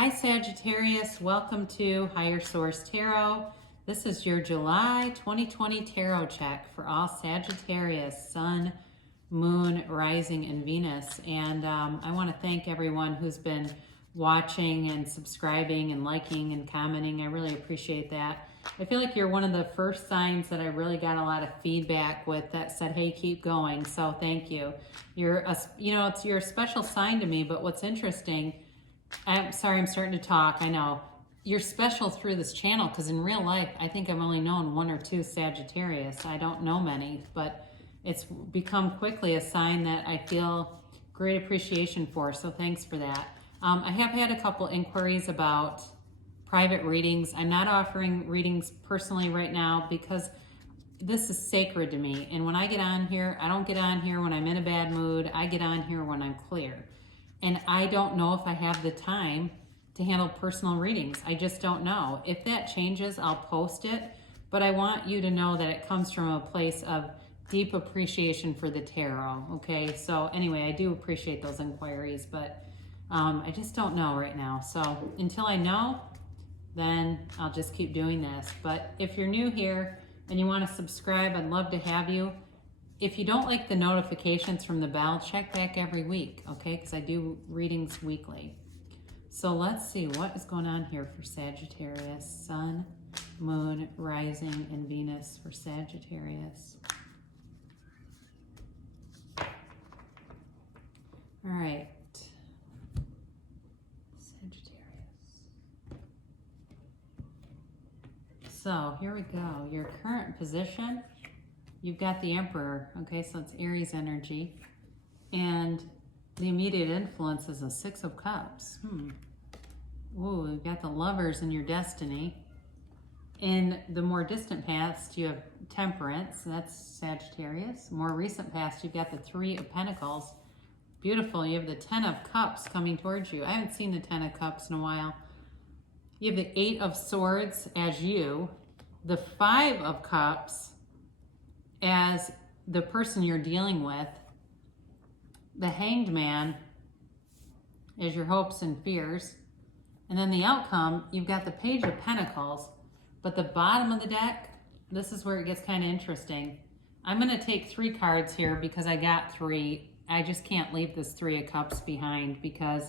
Hi Sagittarius, welcome to Higher Source Tarot. This is your July 2020 tarot check for all Sagittarius, Sun, Moon, Rising, and Venus. And I want to thank everyone who's been watching and subscribing and liking and commenting. I really appreciate that. I feel like you're one of the first signs that I really got a lot of feedback with that said, hey, keep going. So thank you. You're a special sign to me, but what's interesting, I'm sorry, I'm starting to talk. I know you're special through this channel because in real life, I think I've only known one or two Sagittarius. I don't know many, but it's become quickly a sign that I feel great appreciation for. So thanks for that. I have had a couple inquiries about private readings. I'm not offering readings personally right now because this is sacred to me. And when I get on here, I don't get on here when I'm in a bad mood. I get on here when I'm clear. And I don't know if I have the time to handle personal readings. I just don't know. If that changes, I'll post it. But I want you to know that it comes from a place of deep appreciation for the tarot, okay? So anyway, I do appreciate those inquiries, but I just don't know right now. So until I know, then I'll just keep doing this. But if you're new here and you want to subscribe, I'd love to have you. If you don't like the notifications from the bell, check back every week, okay? Because I do readings weekly. So let's see what is going on here for Sagittarius. Sun, Moon, Rising, and Venus for Sagittarius. All right. Sagittarius. So here we go. Your current position. You've got the Emperor, okay, so it's Aries energy. And the immediate influence is a Six of Cups. Ooh, you've got the Lovers in your destiny. In the more distant past, you have Temperance, that's Sagittarius. More recent past, you've got the Three of Pentacles. Beautiful, you have the Ten of Cups coming towards you. I haven't seen the Ten of Cups in a while. You have the Eight of Swords as you. The Five of Cups as the person you're dealing with. The Hanged Man is your hopes and fears. And then the outcome, you've got the Page of Pentacles, but the bottom of the deck, this is where it gets kind of interesting. I'm going to take 3 cards here because I got 3. I just can't leave this Three of Cups behind because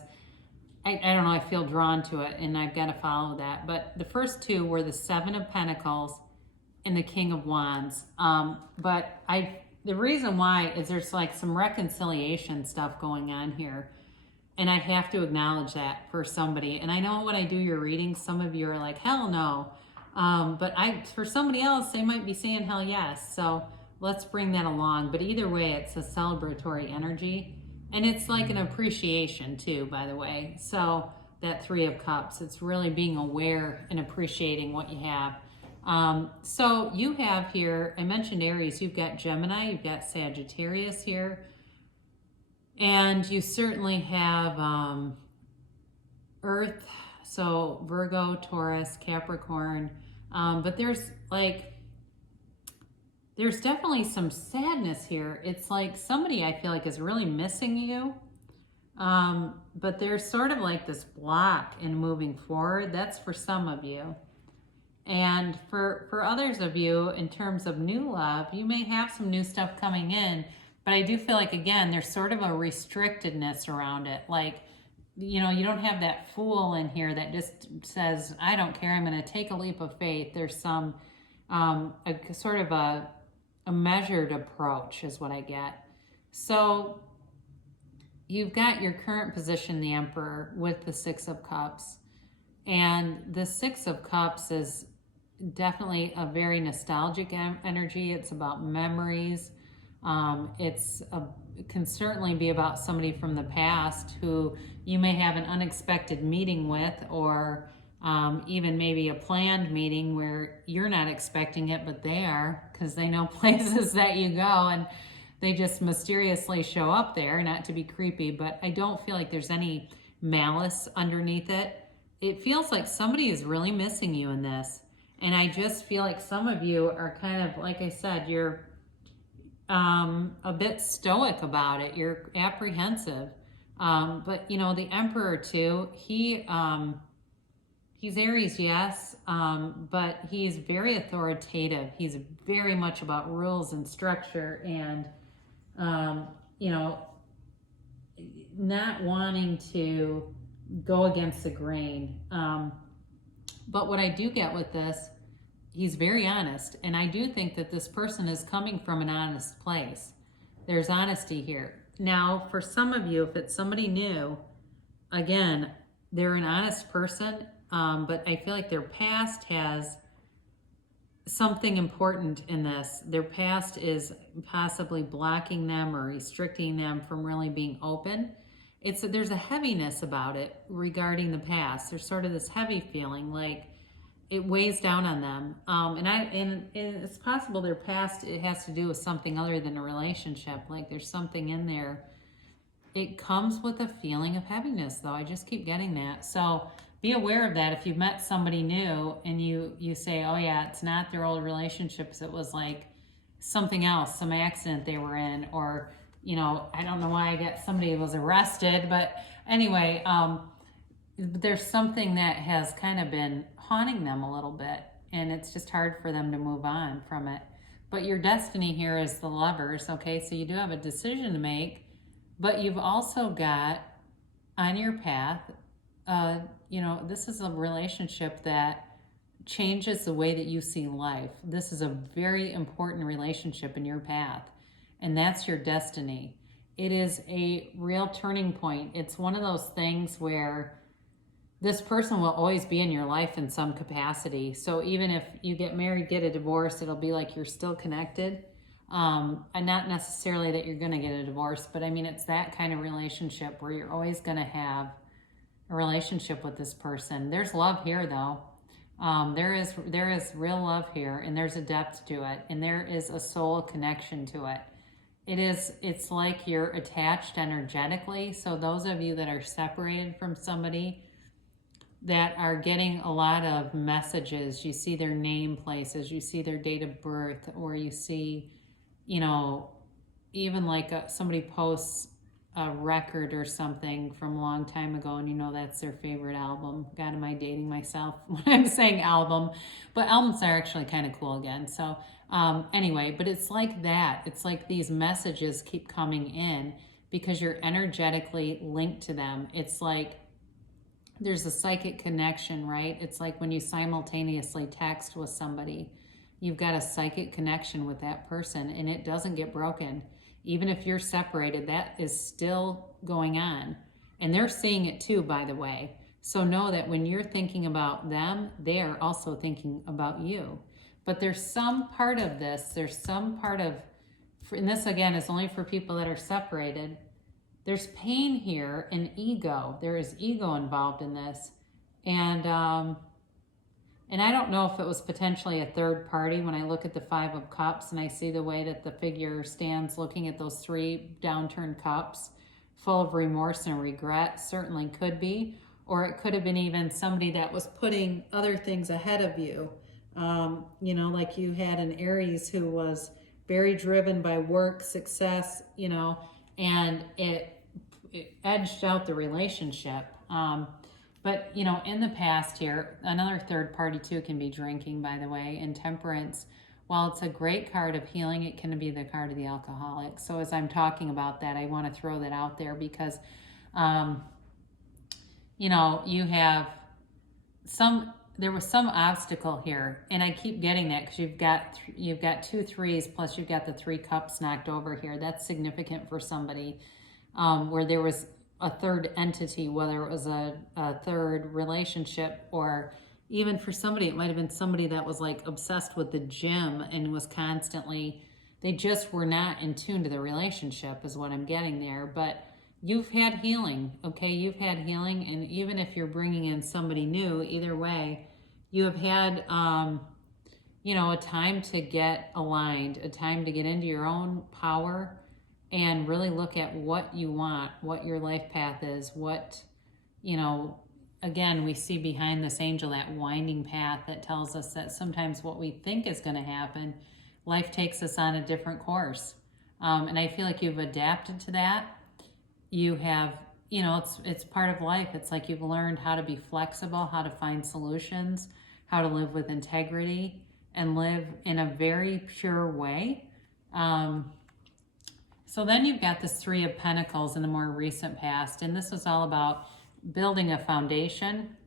I don't know, I feel drawn to it and I've got to follow that. But the first 2 were the Seven of Pentacles and the King of Wands. But the reason why is there's like some reconciliation stuff going on here. And I have to acknowledge that for somebody. And I know when I do your readings, some of you are like, hell no. But for somebody else, they might be saying hell yes. So let's bring that along. But either way, it's a celebratory energy. And it's like an appreciation too, by the way. So that Three of Cups, it's really being aware and appreciating what you have. So you have here, I mentioned Aries, you've got Gemini, you've got Sagittarius here, and you certainly have Earth, so Virgo, Taurus, Capricorn, but there's definitely some sadness here. It's like somebody I feel like is really missing you, but there's sort of like this block in moving forward. That's for some of you. And for others of you, in terms of new love, you may have some new stuff coming in, but I do feel like, again, there's sort of a restrictedness around it. Like, you know, you don't have that fool in here that just says, I don't care, I'm going to take a leap of faith. There's some, sort of a measured approach is what I get. So you've got your current position, the Emperor, with the Six of Cups. And the Six of Cups is definitely a very nostalgic energy. It's about memories. It can certainly be about somebody from the past who you may have an unexpected meeting with, or even maybe a planned meeting where you're not expecting it, but they are, because they know places that you go and they just mysteriously show up there. Not to be creepy, but I don't feel like there's any malice underneath it. It feels like somebody is really missing you in this. And I just feel like some of you are kind of, like I said, you're a bit stoic about it. You're apprehensive. But you know, the Emperor too, he's Aries, yes, but he's very authoritative. He's very much about rules and structure and, you know, not wanting to go against the grain. But what I do get with this, he's very honest. And I do think that this person is coming from an honest place. There's honesty here. Now, for some of you, if it's somebody new, again, they're an honest person, but I feel like their past has something important in this. Their past is possibly blocking them or restricting them from really being open. There's a heaviness about it regarding the past. There's sort of this heavy feeling like it weighs down on them. And it's possible their past, it has to do with something other than a relationship. Like there's something in there. It comes with a feeling of heaviness though. I just keep getting that. So be aware of that. If you've met somebody new and you say, oh yeah, it's not their old relationships. It was like something else, some accident they were in, or, you know, I don't know why I get somebody was arrested, but anyway, there's something that has kind of been haunting them a little bit, and it's just hard for them to move on from it. But your destiny here is the Lovers, okay? So you do have a decision to make, but you've also got on your path, you know, this is a relationship that changes the way that you see life. This is a very important relationship in your path, and that's your destiny. It is a real turning point. It's one of those things where this person will always be in your life in some capacity. So even if you get married, get a divorce, it'll be like you're still connected. And not necessarily that you're going to get a divorce, but I mean, it's that kind of relationship where you're always going to have a relationship with this person. There's love here though. There is real love here, and there's a depth to it, and there is a soul connection to it. It's like you're attached energetically. So those of you that are separated from somebody, that are getting a lot of messages, you see their name places, you see their date of birth, or you see, you know, even like somebody posts a record or something from a long time ago, and you know that's their favorite album. God, am I dating myself when I'm saying album? But albums are actually kind of cool again. So anyway, but it's like that. It's like these messages keep coming in because you're energetically linked to them. It's like there's a psychic connection, right? It's like when you simultaneously text with somebody, you've got a psychic connection with that person, and it doesn't get broken. Even if you're separated, that is still going on. And they're seeing it too, by the way. So know that when you're thinking about them, they are also thinking about you. But there's some part of this, and this again is only for people that are separated. There's pain here and ego. There is ego involved in this. And I don't know if it was potentially a third party when I look at the Five of Cups and I see the way that the figure stands looking at those three downturned cups full of remorse and regret. Certainly could be. Or it could have been even somebody that was putting other things ahead of you. You know, like you had an Aries who was very driven by work, success, you know, and it edged out the relationship. But, you know, in the past here, another third party too can be drinking, by the way, and Temperance. While it's a great card of healing, it can be the card of the alcoholic. So as I'm talking about that, I want to throw that out there because, you know, there was some obstacle here, and I keep getting that because you've got 2 3s plus you've got the 3 cups knocked over here. That's significant for somebody where there was a third entity, whether it was a third relationship, or even for somebody, it might have been somebody that was like obsessed with the gym and was constantly, they just were not in tune to the relationship is what I'm getting there. But you've had healing, okay? You've had healing, and even if you're bringing in somebody new, either way, you have had, you know, a time to get aligned, a time to get into your own power and really look at what you want, what your life path is, what, you know, again, we see behind this angel, that winding path that tells us that sometimes what we think is going to happen, life takes us on a different course. And I feel like you've adapted to that. You have, it's part of life. It's like you've learned how to be flexible, how to find solutions, how to live with integrity and live in a very pure way. So then you've got this Three of Pentacles in the more recent past, and this is all about building a foundation.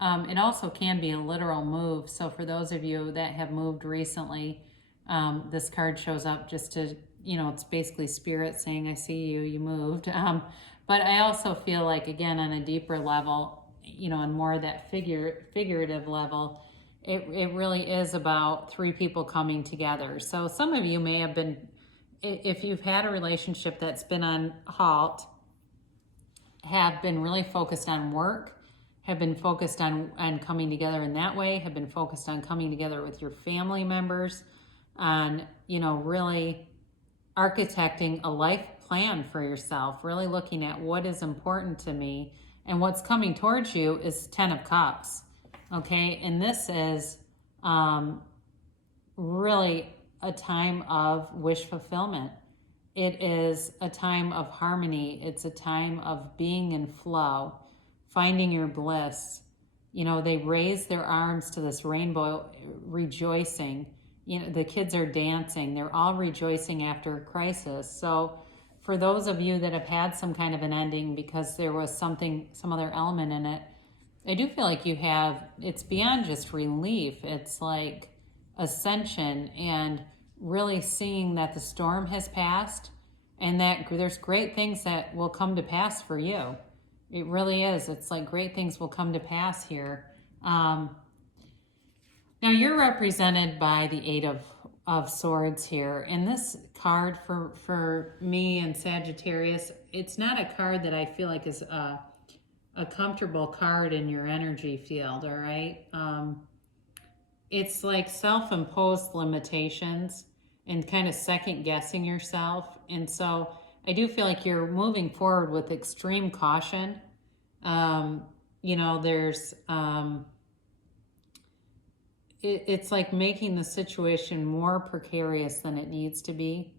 It also can be a literal move. So for those of you that have moved recently, this card shows up just to, it's basically spirit saying, I see you, you moved. But I also feel like, again, on a deeper level, and more that figurative level, it really is about three people coming together. So some of you may have been, if you've had a relationship that's been on halt, have been really focused on work, have been focused on coming together in that way, have been focused on coming together with your family members, on, really architecting a life plan for yourself, really looking at what is important to me, and what's coming towards you is 10 of Cups, okay? And this is really a time of wish fulfillment. It is a time of harmony. It's a time of being in flow, finding your bliss. They raise their arms to this rainbow, rejoicing. The kids are dancing. They're all rejoicing after a crisis. So for those of you that have had some kind of an ending because there was some other element in it, I do feel like it's beyond just relief. It's like ascension and really seeing that the storm has passed and that there's great things that will come to pass for you. It really is. It's like great things will come to pass here. Now you're represented by the Eight of Swords here. And this card for me and Sagittarius, it's not a card that I feel like is a comfortable card in your energy field, all right? It's like self-imposed limitations and kind of second guessing yourself. And so I do feel like you're moving forward with extreme caution. There's, it's like making the situation more precarious than it needs to be.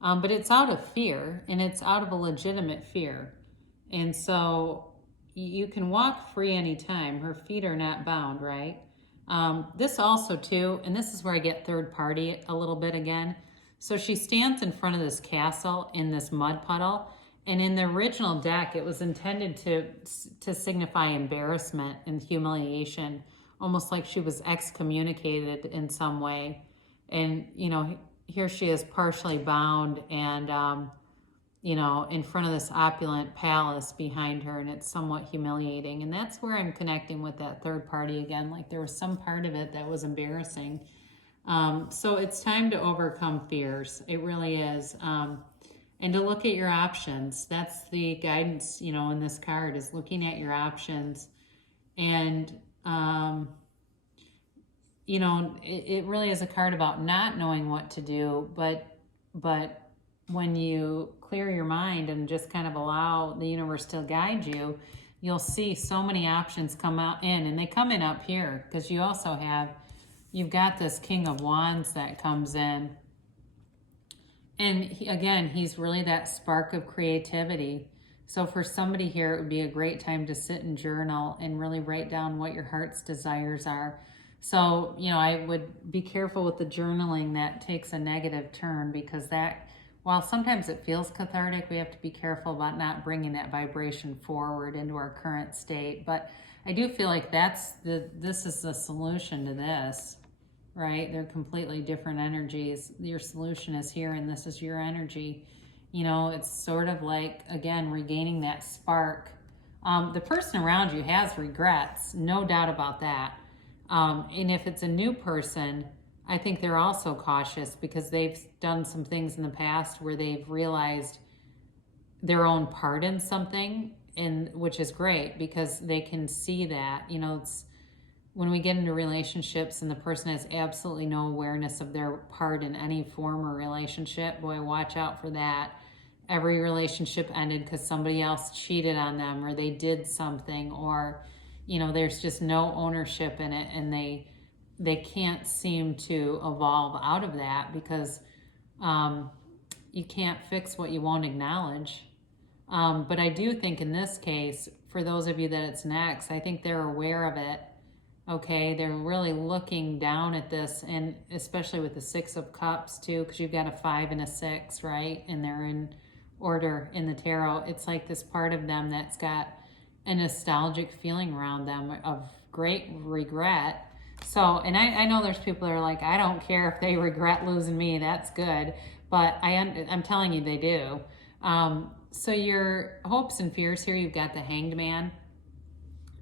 But it's out of fear, and it's out of a legitimate fear. And so you can walk free anytime. Her feet are not bound, right? This also too, and this is where I get third party a little bit again. So she stands in front of this castle in this mud puddle. And in the original deck, it was intended to signify embarrassment and humiliation, almost like she was excommunicated in some way. And, here she is partially bound and, in front of this opulent palace behind her, and it's somewhat humiliating. And that's where I'm connecting with that third party again. Like there was some part of it that was embarrassing. So it's time to overcome fears. It really is. And to look at your options. That's the guidance, in this card, is looking at your options. And, it really is a card about not knowing what to do, but when you clear your mind and just kind of allow the universe to guide you, you'll see so many options come out in, and they come in up here because you've got this King of Wands that comes in. And he's really that spark of creativity. So for somebody here, it would be a great time to sit and journal and really write down what your heart's desires are. So, I would be careful with the journaling that takes a negative turn, because while sometimes it feels cathartic, we have to be careful about not bringing that vibration forward into our current state. But I do feel like this is the solution to this, right? They're completely different energies. Your solution is here, and this is your energy. It's sort of like, again, regaining that spark. The person around you has regrets, no doubt about that. And if it's a new person, I think they're also cautious because they've done some things in the past where they've realized their own part in something, and which is great because they can see that, it's when we get into relationships and the person has absolutely no awareness of their part in any former relationship, boy, watch out for that. Every relationship ended because somebody else cheated on them, or they did something, or, there's just no ownership in it, and they can't seem to evolve out of that because you can't fix what you won't acknowledge. But I do think in this case, for those of you that it's next, I think they're aware of it. Okay, they're really looking down at this, and especially with the Six of Cups too, because you've got a 5 and a 6, right? And they're in order in the tarot. It's like this part of them that's got a nostalgic feeling around them of great regret. So, and I know there's people that are like, I don't care if they regret losing me, that's good. But I'm telling you they do. So your hopes and fears here, you've got the Hanged Man.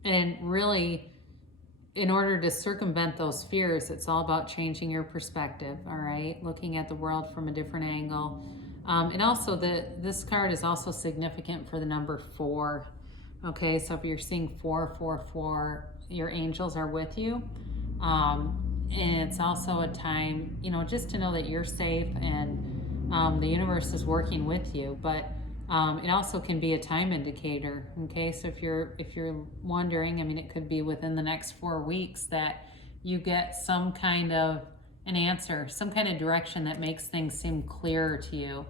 And really, in order to circumvent those fears, it's all about changing your perspective, all right? Looking at the world from a different angle. And also, this card is also significant for the number 4. Okay, so if you're seeing 444, your angels are with you. And it's also a time, you know, just to know that you're safe and the universe is working with you. But it also can be a time indicator. Okay, so if you're wondering, I mean, it could be within the next 4 weeks that you get some kind of an answer, some kind of direction that makes things seem clearer to you.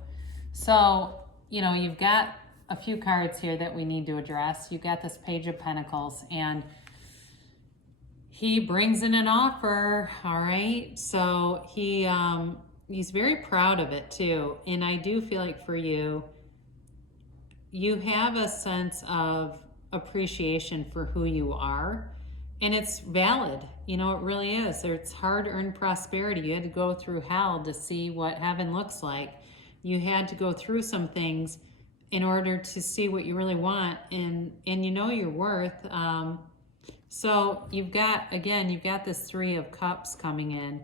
So, you know, you've got a few cards here that we need to address. You've got this Page of Pentacles, and he brings in an offer, all right? So he's very proud of it too. And I do feel like for you, you have a sense of appreciation for who you are, and it's valid. You know, it really is. It's hard-earned prosperity. You had to go through hell to see what heaven looks like. You had to go through some things in order to see what you really want, and you know your worth. So you've got this 3 of Cups coming in,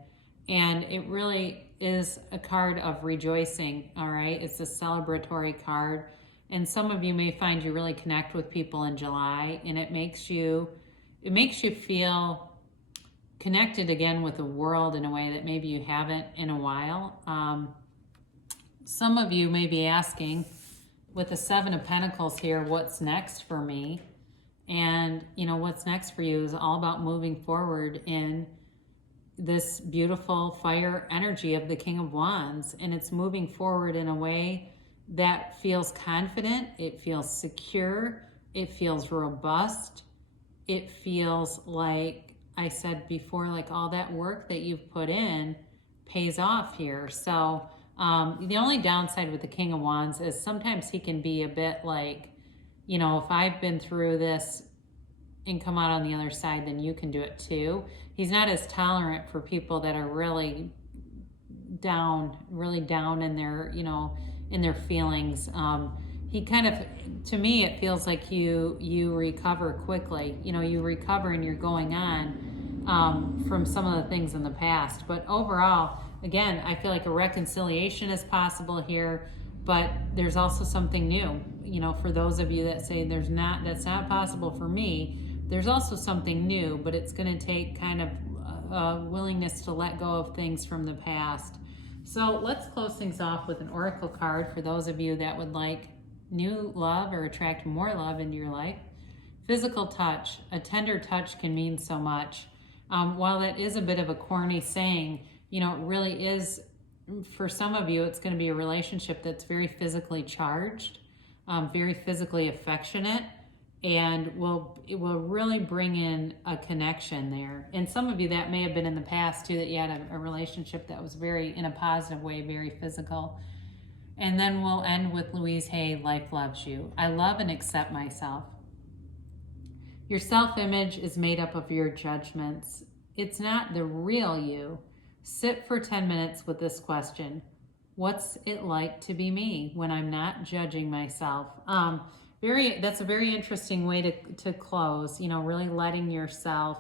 and it really is a card of rejoicing, all right? It's a celebratory card. And some of you may find you really connect with people in July, and it makes you feel connected again with the world in a way that maybe you haven't in a while. Some of you may be asking, with the 7 of Pentacles here, what's next for me? And, you know, what's next for you is all about moving forward in this beautiful fire energy of the King of Wands. And it's moving forward in a way that feels confident, it feels secure, it feels robust, it feels like I said before, like all that work that you've put in pays off here. So the only downside with the King of Wands is sometimes he can be a bit like, you know, if I've been through this and come out on the other side, then you can do it too. He's not as tolerant for people that are really down in their, you know, in their feelings. He kind of, to me, it feels like you recover quickly. You know, you recover and you're going on from some of the things in the past. But overall, again, I feel like a reconciliation is possible here, but there's also something new. You know, for those of you that say that's not possible for me, there's also something new, but it's going to take kind of a willingness to let go of things from the past. So let's close things off with an oracle card for those of you that would like new love or attract more love into your life. Physical touch, a tender touch can mean so much. While that is a bit of a corny saying, you know, it really is, for some of you, it's going to be a relationship that's very physically charged, very physically affectionate, and it will really bring in a connection there. And some of you, that may have been in the past too, that you had a relationship that was very, in a positive way, very physical. And then we'll end with Louise Hay, Life Loves You. I love and accept myself. Your self-image is made up of your judgments. It's not the real you. Sit for 10 minutes with this question. What's it like to be me when I'm not judging myself? That's a very interesting way to close, you know, really letting yourself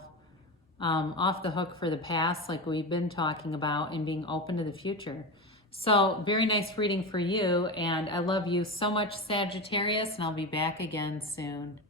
off the hook for the past, like we've been talking about, and being open to the future. So very nice reading for you, and I love you so much, Sagittarius, and I'll be back again soon.